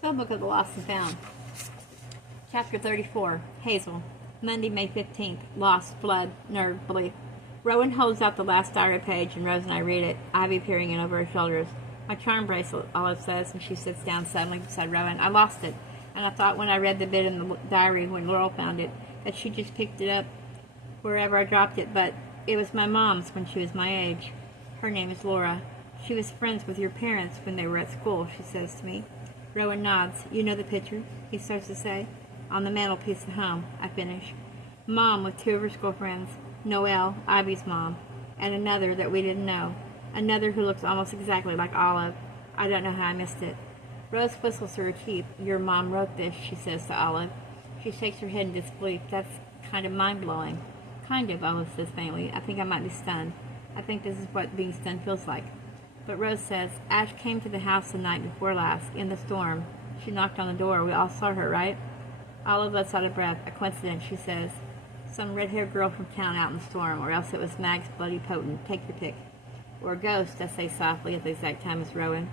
Spellbook of the Lost and Found. Chapter 34. Hazel. Monday, May 15th. Lost, blood, nerve, belief. Rowan holds out the last diary page, and Rose and I read it, Ivy peering in over her shoulders. My charm bracelet, Olive says, and she sits down suddenly beside Rowan. I lost it, and I thought when I read the bit in the diary when Laurel found it, that she just picked it up wherever I dropped it, but it was my mom's when she was my age. Her name is Laura. She was friends with your parents when they were at school, she says to me. Rowan nods. You know the picture? He starts to say. On the mantelpiece at home, I finish. Mom with two of her school friends. Noelle, Ivy's mom, and another that we didn't know. Another who looks almost exactly like Olive. I don't know how I missed it. Rose whistles through her teeth. Your mom wrote this, she says to Olive. She shakes her head in disbelief. That's kind of mind-blowing. Kind of, Olive says faintly. I think I might be stunned. I think this is what being stunned feels like. But Rose says, Ash came to the house the night before last, in the storm. She knocked on the door. We all saw her, right? Olive lets out a breath. A coincidence, she says. Some red-haired girl from town out in the storm, or else it was Mag's bloody potent. Take your pick. Or a ghost, I say softly at the exact time as Rowan.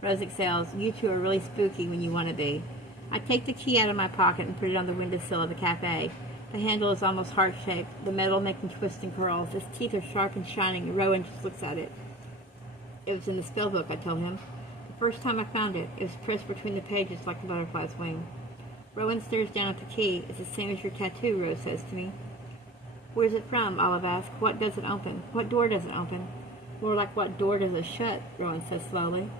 Rose exhales. You two are really spooky when you want to be. I take the key out of my pocket and put it on the windowsill of the cafe. The handle is almost heart-shaped, the metal making twists and curls. Its teeth are sharp and shining, and Rowan just looks at it. It was in the spellbook, I told him. The first time I found it, it was pressed between the pages like a butterfly's wing. Rowan stares down at the key. It's the same as your tattoo, Rose says to me. Where's it from? Olive asks. What does it open? What door does it open? More like what door does it shut, Rowan says slowly.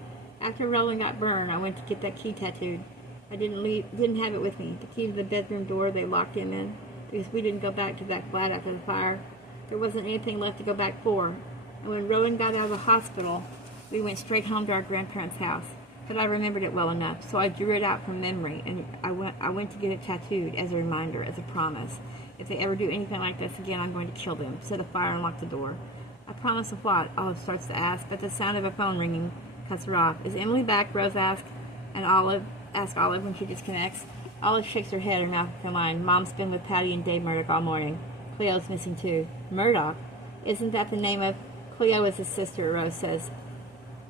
After Roland got burned, I went to get that key tattooed. I didn't have it with me. The key to the bedroom door they locked him in, because we didn't go back to that flat after the fire. There wasn't anything left to go back for. And when Rowan got out of the hospital, we went straight home to our grandparents' house. But I remembered it well enough, so I drew it out from memory, and I went to get it tattooed as a reminder, as a promise. If they ever do anything like this again, I'm going to kill them. Set the fire and lock the door. A promise of what? Olive starts to ask, but the sound of a phone ringing cuts her off. Is Emily back? Rose asks, and asks Olive when she disconnects. Olive shakes her head, her mouth with a line. Mom's been with Patty and Dave Murdoch all morning. Cleo's missing too. Murdoch? Isn't that the name of... Cleo is his sister, Rose says,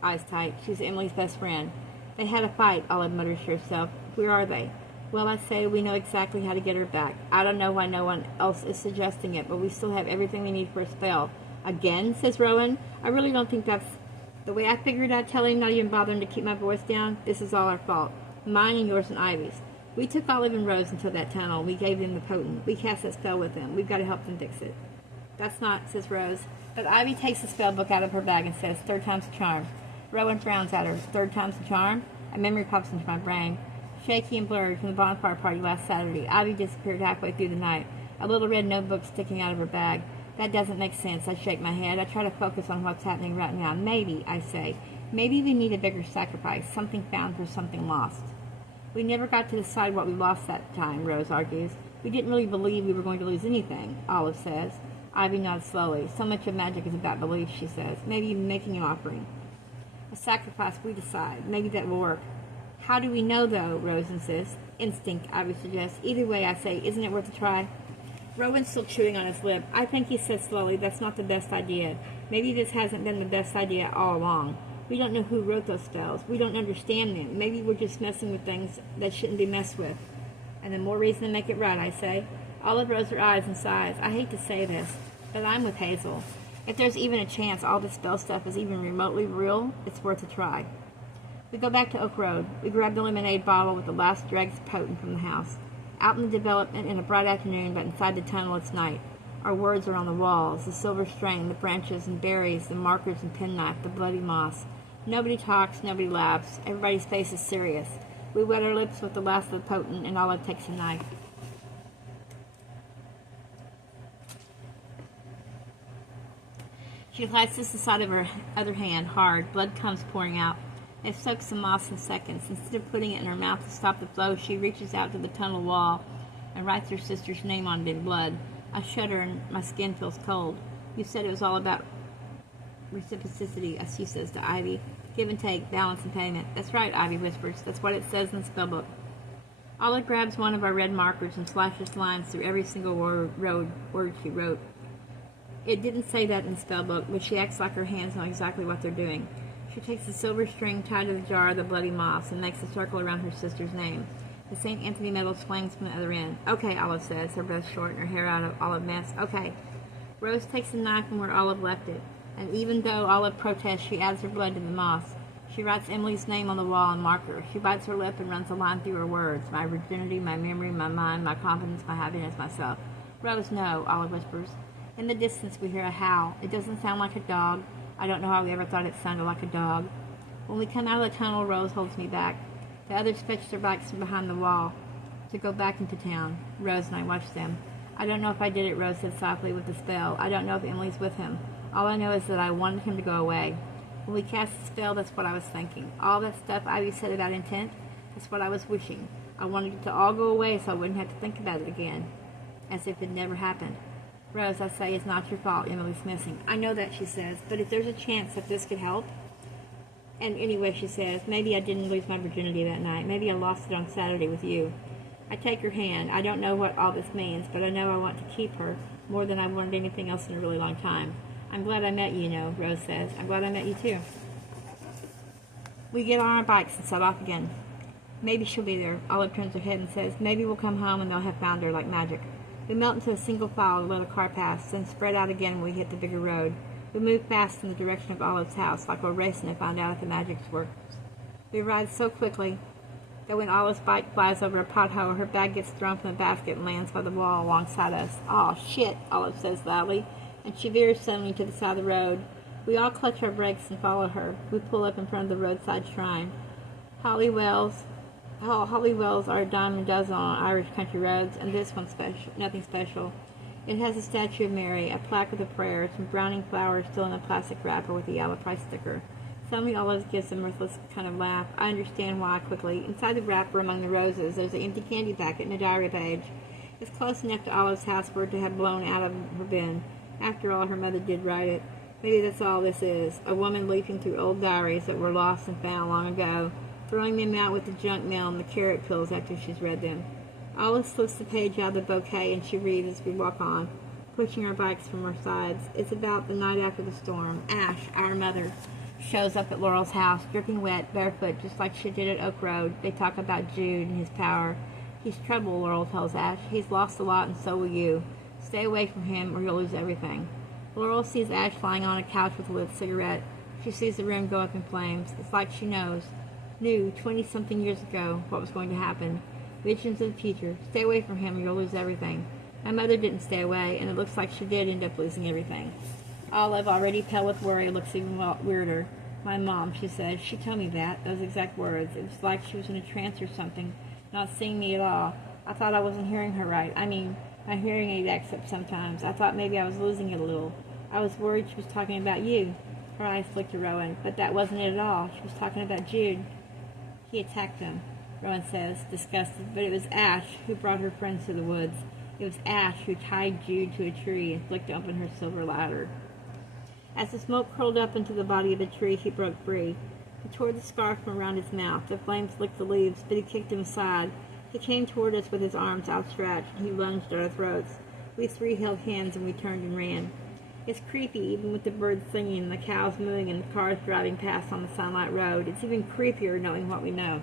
eyes tight. She's Emily's best friend. They had a fight, Olive mutters to herself. Where are they? Well, I say we know exactly how to get her back. I don't know why no one else is suggesting it, but we still have everything we need for a spell. Again, says Rowan. I really don't think that's... The way I figured out telling, not even bothering to keep my voice down, this is all our fault. Mine and yours and Ivy's. We took Olive and Rose into that tunnel. We gave them the potent. We cast that spell with them. We've got to help them fix it. That's not, says Rose. But Ivy takes the spell book out of her bag and says, 3rd time's the charm. Rowan frowns at her. 3rd time's the charm? A memory pops into my brain. Shaky and blurred from the bonfire party last Saturday. Ivy disappeared halfway through the night. A little red notebook sticking out of her bag. That doesn't make sense. I shake my head. I try to focus on what's happening right now. Maybe, I say. Maybe we need a bigger sacrifice. Something found for something lost. We never got to decide what we lost that time, Rose argues. We didn't really believe we were going to lose anything, Olive says. Ivy nods slowly. So much of magic is about belief, she says. Maybe even making an offering. A sacrifice, we decide. Maybe that will work. How do we know, though? Rose insists. Instinct, Ivy suggests. Either way, I say, isn't it worth a try? Rowan's still chewing on his lip. I think he says slowly, that's not the best idea. Maybe this hasn't been the best idea all along. We don't know who wrote those spells. We don't understand them. Maybe we're just messing with things that shouldn't be messed with. And the more reason to make it right, I say. Olive rolls her eyes and sighs. I hate to say this, but I'm with Hazel. If there's even a chance all the spell stuff is even remotely real, it's worth a try. We go back to Oak Road. We grab the lemonade bottle with the last dregs of potent from the house. Out in the development in a bright afternoon, but inside the tunnel it's night. Our words are on the walls, the silver string, the branches and berries, the markers and penknife, the bloody moss. Nobody talks, nobody laughs. Everybody's face is serious. We wet our lips with the last of the potent, and Olive takes a knife. She slices the side of her other hand, hard. Blood comes pouring out. It soaks the moss in seconds. Instead of putting it in her mouth to stop the flow, she reaches out to the tunnel wall and writes her sister's name on it in blood. I shudder and my skin feels cold. You said it was all about reciprocity, as she says to Ivy. Give and take, balance and payment. That's right, Ivy whispers. That's what it says in the spellbook. Olive grabs one of our red markers and slashes lines through every single word she wrote. It didn't say that in the spellbook, but she acts like her hands know exactly what they're doing. She takes the silver string tied to the jar of the bloody moss and makes a circle around her sister's name. The St. Anthony medal swings from the other end. Okay, Olive says, her breath short and her hair out of olive mess. Okay. Rose takes the knife from where Olive left it, and even though Olive protests, she adds her blood to the moss. She writes Emily's name on the wall and marker. She bites her lip and runs a line through her words. My virginity, my memory, my mind, my confidence, my happiness, myself. Rose, no, Olive whispers. In the distance we hear a howl. It doesn't sound like a dog. I don't know how we ever thought it sounded like a dog. When we come out of the tunnel, Rose holds me back. The others fetch their bikes from behind the wall to go back into town. Rose and I watch them. I don't know if I did it, Rose said softly with the spell. I don't know if Emily's with him. All I know is that I wanted him to go away. When we cast the spell, that's what I was thinking. All that stuff Ivy said about intent, that's what I was wishing. I wanted it to all go away so I wouldn't have to think about it again. As if it never happened. Rose, I say, it's not your fault Emily's missing. I know that, she says, but if there's a chance that this could help. And anyway, she says, maybe I didn't lose my virginity that night. Maybe I lost it on Saturday with you. I take her hand. I don't know what all this means, but I know I want to keep her more than I wanted anything else in a really long time. I'm glad I met you, Rose says. I'm glad I met you, too. We get on our bikes and set off again. Maybe she'll be there. Olive turns her head and says, maybe we'll come home and they'll have found her like magic. We melt into a single file to let a car pass, then spread out again when we hit the bigger road. We move fast in the direction of Olive's house, like we're racing to find out if the magic works. We ride so quickly that when Olive's bike flies over a pothole, her bag gets thrown from the basket and lands by the wall alongside us. "Aw, shit," Olive says loudly, and she veers suddenly to the side of the road. We all clutch our brakes and follow her. We pull up in front of the roadside shrine. Hollywells are a dime a dozen on Irish country roads, and this one's special, nothing special. It has a statue of Mary, a plaque with a prayer, some browning flowers still in a plastic wrapper with a yellow price sticker. Suddenly Olive gives a mirthless kind of laugh. I understand why quickly. Inside the wrapper among the roses, there's an empty candy packet and a diary page. It's close enough to Olive's house for it to have blown out of her bin. After all, her mother did write it. Maybe that's all this is. A woman leafing through old diaries that were lost and found long ago, throwing them out with the junk mail and the carrot pills after she's read them. Olive slips the page out of the bouquet and she reads as we walk on, pushing our bikes from our sides. It's about the night after the storm. Ash, our mother, shows up at Laurel's house, dripping wet, barefoot, just like she did at Oak Road. They talk about Jude and his power. He's trouble, Laurel tells Ash. He's lost a lot and so will you. Stay away from him or you'll lose everything. Laurel sees Ash lying on a couch with a lit cigarette. She sees the room go up in flames. It's like she knew 20-something years ago what was going to happen. Visions of the future. Stay away from him or you'll lose everything. My mother didn't stay away, and it looks like she did end up losing everything. Olive, already pale with worry, looks even weirder. My mom, she says. She told me that, those exact words. It was like she was in a trance or something, not seeing me at all. I thought I wasn't hearing her right. I mean, my hearing aid acts up sometimes. I thought maybe I was losing it a little. I was worried she was talking about you. Her eyes flicked to Rowan, but that wasn't it at all. She was talking about Jude. He attacked them, Rowan says, disgusted, but it was Ash who brought her friends to the woods. It was Ash who tied Jude to a tree and flicked open her silver ladder. As the smoke curled up into the body of the tree, he broke free. He tore the scarf from around his mouth. The flames licked the leaves, but he kicked him aside. He came toward us with his arms outstretched, and he lunged at our throats. We three held hands, and we turned and ran. It's creepy, even with the birds singing, and the cows mooing, and the cars driving past on the Sunlight Road. It's even creepier knowing what we know.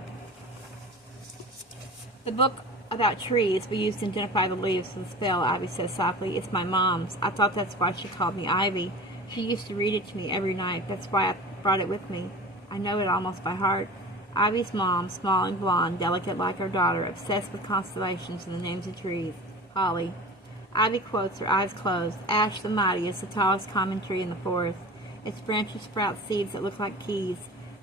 The book about trees we used to identify the leaves of the spell, Ivy says softly. It's my mom's. I thought that's why she called me Ivy. She used to read it to me every night. That's why I brought it with me. I know it almost by heart. Ivy's mom, small and blonde, delicate like our daughter, obsessed with constellations and the names of trees. Holly. Ivy quotes, her eyes closed. Ash the mighty is the tallest common tree in the forest. Its branches sprout seeds that look like keys.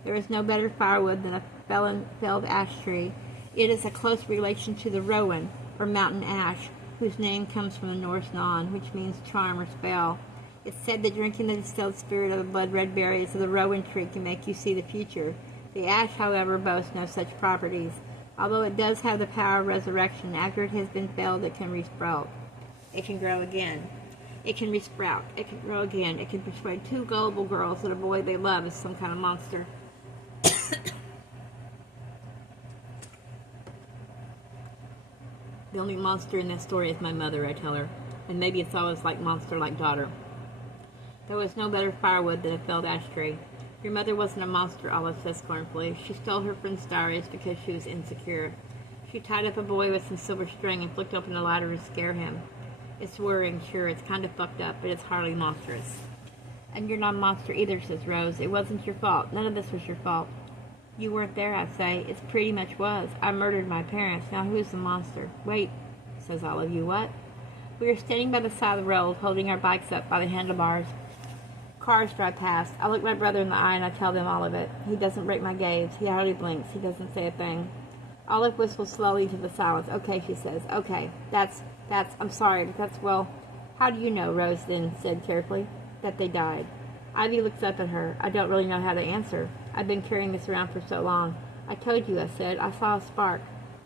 There is no better firewood than a felled ash tree. It is a close relation to the rowan, or mountain ash, whose name comes from the Norse non, which means charm or spell. It's said that drinking the distilled spirit of the blood-red berries of the rowan tree can make you see the future. The ash, however, boasts no such properties. Although it does have the power of resurrection, after it has been felled, it can resprout. It can grow again. It can resprout. It can grow again. It can persuade two gullible girls that a boy they love is some kind of monster. The only monster in that story is my mother, I tell her. And maybe it's always like monster like daughter. There was no better firewood than a felled ash tree. Your mother wasn't a monster, Olive says scornfully. She stole her friend's diaries because she was insecure. She tied up a boy with some silver string and flicked open a ladder to scare him. It's worrying, sure, it's kind of fucked up, but it's hardly monstrous. And you're not a monster either, says Rose. It wasn't your fault. None of this was your fault. You weren't there, I say. It pretty much was. I murdered my parents. Now who's the monster? Wait, says Olive. You what? We are standing by the side of the road, holding our bikes up by the handlebars. Cars drive past. I look my brother in the eye and I tell them all of it. He doesn't break my gaze. He hardly blinks. He doesn't say a thing. Olive whistles slowly into the silence. Okay, she says. Okay, that's, I'm sorry, but that's, well, how do you know, Rose then said carefully, that they died? Ivy looks up at her. I don't really know how to answer. I've been carrying this around for so long. I told you, I said. I saw a spark.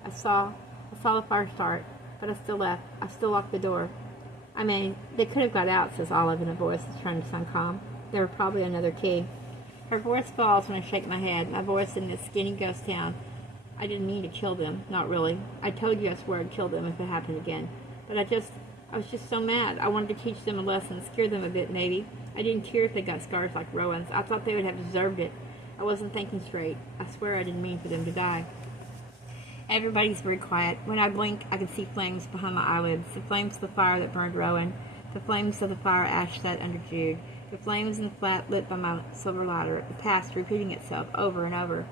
I saw the fire start, but I still left. I still locked the door. I mean, they could have got out, says Olive in a voice that's trying to sound calm. There was probably another key. Her voice falls when I shake my head. My voice in this skinny ghost town. I didn't mean to kill them. Not really. I told you I swore I'd kill them if it happened again. But I was just so mad. I wanted to teach them a lesson, scare them a bit, maybe. I didn't care if they got scars like Rowan's. I thought they would have deserved it. I wasn't thinking straight. I swear I didn't mean for them to die. Everybody's very quiet. When I blink, I can see flames behind my eyelids. The flames of the fire that burned Rowan. The flames of the fire Ash set under Jude. The flames in the flat lit by my silver ladder. The past repeating itself over and over.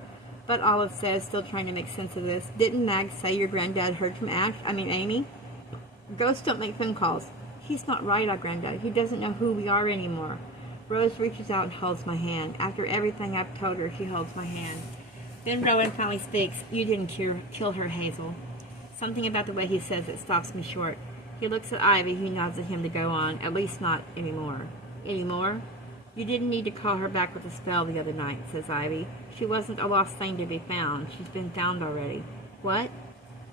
But Olive says, still trying to make sense of this, didn't Mag say your granddad heard from Amy? Ghosts don't make phone calls. He's not right, our granddad. He doesn't know who we are anymore. Rose reaches out and holds my hand. After everything I've told her, she holds my hand. Then Rowan finally speaks. You didn't kill her, Hazel. Something about the way he says it stops me short. He looks at Ivy, who nods at him to go on. At least not anymore. Anymore? You didn't need to call her back with a spell the other night, says Ivy. She wasn't a lost thing to be found. She's been found already. What?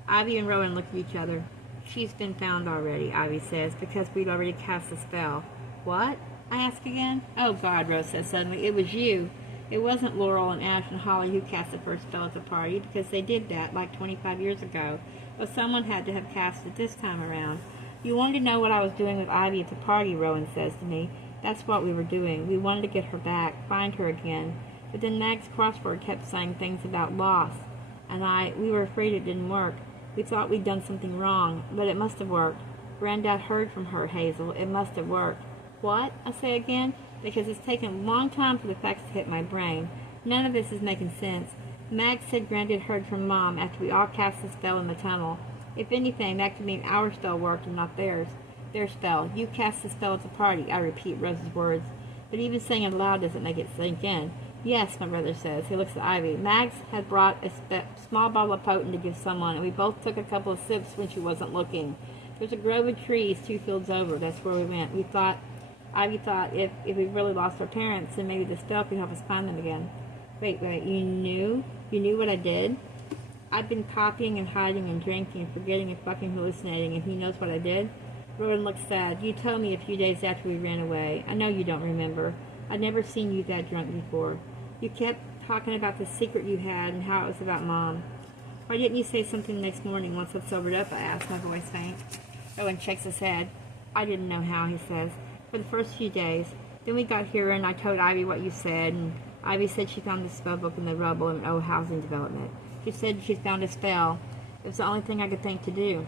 Ivy and Rowan look at each other. She's been found already, Ivy says, because we'd already cast the spell. What? I ask again. Oh, God, Rose says suddenly. It was you. It wasn't Laurel and Ash and Holly who cast the first spell at the party, because they did that like 25 years ago. But someone had to have cast it this time around. You wanted to know what I was doing with Ivy at the party, Rowan says to me. That's what we were doing. We wanted to get her back, find her again. But then Mag's crossword kept saying things about loss. And we were afraid it didn't work. We thought we'd done something wrong, but it must have worked. Granddad heard from her, Hazel. It must have worked. What? I say again, because it's taken a long time for the facts to hit my brain. None of this is making sense. Mag said Granddad heard from Mom after we all cast the spell in the tunnel. If anything, that could mean our spell worked and not theirs. Their spell. You cast the spell at the party, I repeat Rose's words. But even saying it aloud doesn't make it sink in. Yes, my brother says. He looks at Ivy. Mags had brought a small bottle of potent to give someone, and we both took a couple of sips when she wasn't looking. There's a grove of trees 2 fields over. That's where we went. Ivy thought if we really lost our parents, then maybe the spell could help us find them again. Wait, you knew? You knew what I did? I've been copying and hiding and drinking and forgetting and fucking hallucinating, and he knows what I did? Rowan looks sad. You told me a few days after we ran away. I know you don't remember. I'd never seen you that drunk before. You kept talking about the secret you had and how it was about Mom. Why didn't you say something the next morning once I'd sobered up, I asked, my voice faint. Rowan shakes his head. I didn't know how, he says, for the first few days. Then we got here and I told Ivy what you said, and Ivy said she found the spellbook in the rubble of an old housing development. She said she'd found a spell. It was the only thing I could think to do.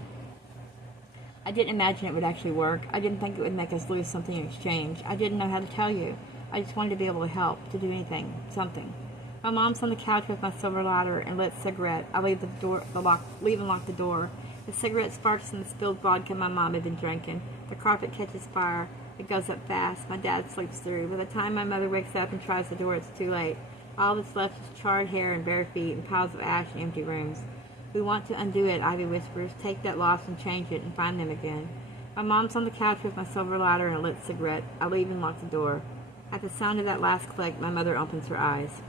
I didn't imagine it would actually work. I didn't think it would make us lose something in exchange. I didn't know how to tell you. I just wanted to be able to help, to do anything, something. My mom's on the couch with my silver ladder and lit a cigarette. I leave and lock the door. The cigarette sparks in the spilled vodka my mom had been drinking. The carpet catches fire. It goes up fast. My dad sleeps through. By the time my mother wakes up and tries the door, it's too late. All that's left is charred hair and bare feet and piles of ash in empty rooms. We want to undo it, Ivy whispers. Take that loss and change it and find them again. My mom's on the couch with my silver ladder and a lit cigarette. I leave and lock the door. At the sound of that last click, my mother opens her eyes.